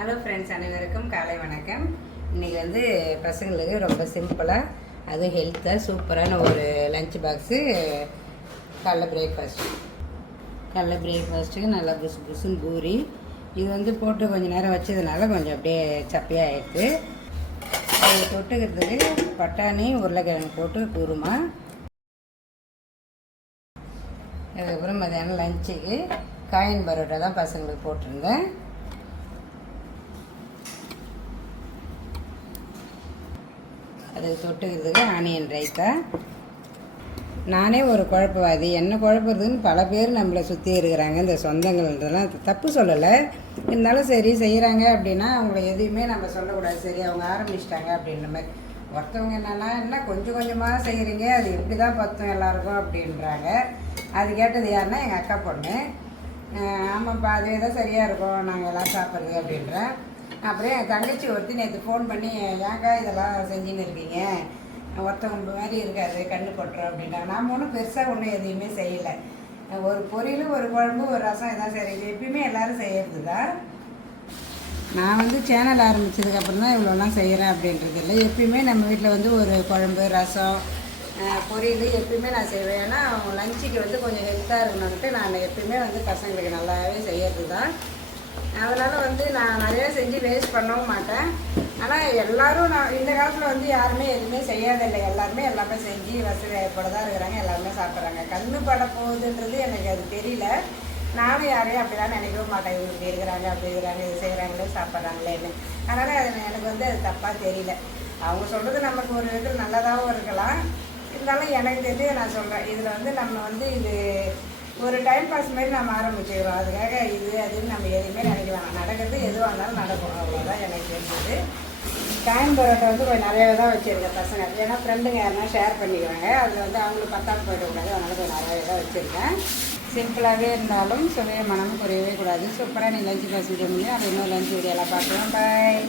Hello friends, அனைவருக்கும் காலை வணக்கம். இன்றைக்கி வந்து பசங்களுக்கு ரொம்ப சிம்பிளாக அதுவும் ஹெல்த்தாக சூப்பரான ஒரு லஞ்ச் பாக்ஸு காலைல பிரேக்ஃபாஸ்ட்டுக்கு நல்லா புசுன்னு பூரி. இது வந்து போட்டு கொஞ்சம் நேரம் வச்சதுனால கொஞ்சம் அப்படியே சப்பையாக ஆகிடுது. அது தொட்டுக்கிறதுக்கு பட்டாணி உருளைக்கிழங்கு போட்டு குருமா. அதுக்கப்புறம் மதியானம் லஞ்சுக்கு காயின் பரோட்டா தான் பசங்களுக்கு போட்டிருந்தேன். அதுக்கு தொட்டுக்கிறதுக்கு ஆனியன் ரைத்தா. நானே ஒரு குழப்பவாதி, என்ன குழப்பறதுன்னு பல பேர் நம்மளை சுற்றி இருக்கிறாங்க. இந்த சொந்தங்கள்ன்றதெல்லாம் தப்பு சொல்லலை, இருந்தாலும் சரி செய்கிறாங்க அப்படின்னா அவங்கள எதுவுமே நம்ம சொல்லக்கூடாது. சரி, அவங்க ஆரம்பிச்சிட்டாங்க அப்படின்ற மாதிரி. ஒருத்தவங்க என்னென்னா என்ன கொஞ்சம் கொஞ்சமாக செய்கிறீங்க, அது எப்படி தான் பத்தும் எல்லாருக்கும் அப்படின்றாங்க. அது கேட்டது யாருன்னா எங்கள் அக்கா பொண்ணு. ஆமாப்பா, அதுவே தான் சரியாக இருக்கும் நாங்கள் எல்லாம் சாப்பிட்றது அப்படின்றேன். அப்புறம் என் தங்கச்சி ஒருத்தி நேற்று ஃபோன் பண்ணி, ஏங்கா இதெல்லாம் செஞ்சுன்னு இருக்கீங்க, ஒருத்தவங்க மாதிரி இருக்காது, கண்ணு போட்டுரும் அப்படின்ட்டாங்க. நாம் ஒன்றும் பெருசாக ஒன்றும் எதையுமே செய்யலை. ஒரு பொரியல், ஒரு குழம்பு, ஒரு ரசம் இதான் செய்கிறது. எப்பயுமே எல்லோரும் செய்கிறது தான். நான் வந்து சேனல் ஆரம்பித்ததுக்கப்புறம் தான் இவ்வளோலாம் செய்கிறேன் அப்படின்றது இல்லை. எப்பயுமே நம்ம வீட்டில் வந்து ஒரு குழம்பு, ரசம், பொரியல் எப்பயுமே நான் செய்வேன். ஏன்னா லஞ்சுக்கு வந்து கொஞ்சம் ஹெல்த்தாக இருக்கணுன்ட்டு நான் எப்பயுமே வந்து பசங்களுக்கு நல்லாவே செய்கிறது தான். அதனால் வந்து நான் நிறையா செஞ்சு வேஸ்ட் பண்ணவும் மாட்டேன். ஆனால் எல்லோரும் நான் இந்த காலத்தில் வந்து யாருமே எதுவுமே செய்யாதில்லை. எல்லாமே செஞ்சு வசதி வாய்ப்போட தான் இருக்கிறாங்க, எல்லாருமே சாப்பிட்றாங்க. கண்ணு பட போகுதுன்றது எனக்கு அது தெரியல. நானும் யாரையும் அப்படிலாம் நினைக்கவும் மாட்டேன். இவங்க இப்படி இருக்கிறாங்க, அப்படி இருக்கிறாங்க, இது செய்கிறாங்களே, சாப்பிட்றாங்களேன்னு. அதனால் அது எனக்கு வந்து அது தப்பாக தெரியல. அவங்க சொல்கிறது நமக்கு ஒரு விதத்தில் நல்லதாகவும் இருக்கலாம். இருந்தாலும் எனக்கு தெரிஞ்சு நான் சொல்கிறேன், இதில் வந்து நம்ம வந்து இது ஒரு டைம் பாஸ் மாதிரி நம்ம ஆரம்பிச்சுக்கிறோம். அதுக்காக இது அதுன்னு நம்ம எதுவுமே நினைக்க வேணாம். நடக்கிறது எதுவாக இருந்தாலும் நடக்கும், அவ்வளோதான் எனக்கு தெரிஞ்சது. காயின் பரோட்டா வந்து கொஞ்சம் நிறையாவே தான் வச்சுருக்கேன் பசங்க. ஏன்னா ஃப்ரெண்டுங்க யாருன்னா ஷேர் பண்ணிக்குவாங்க. அதில் வந்து அவங்களுக்கு பத்தாமல் போயிடக்கூடாது, அதனால் கொஞ்சம் நிறையாவே தான் வச்சுருக்கேன். சிம்பிளாகவே இருந்தாலும் சுவைய மனமும் குறையவே கூடாது. சூப்பராக நீ லஞ்சு பாக்ஸ் வீடியோ முடியும். அது இன்னும் லஞ்ச் வீடியோலாம் பார்க்கலாம். பாய்.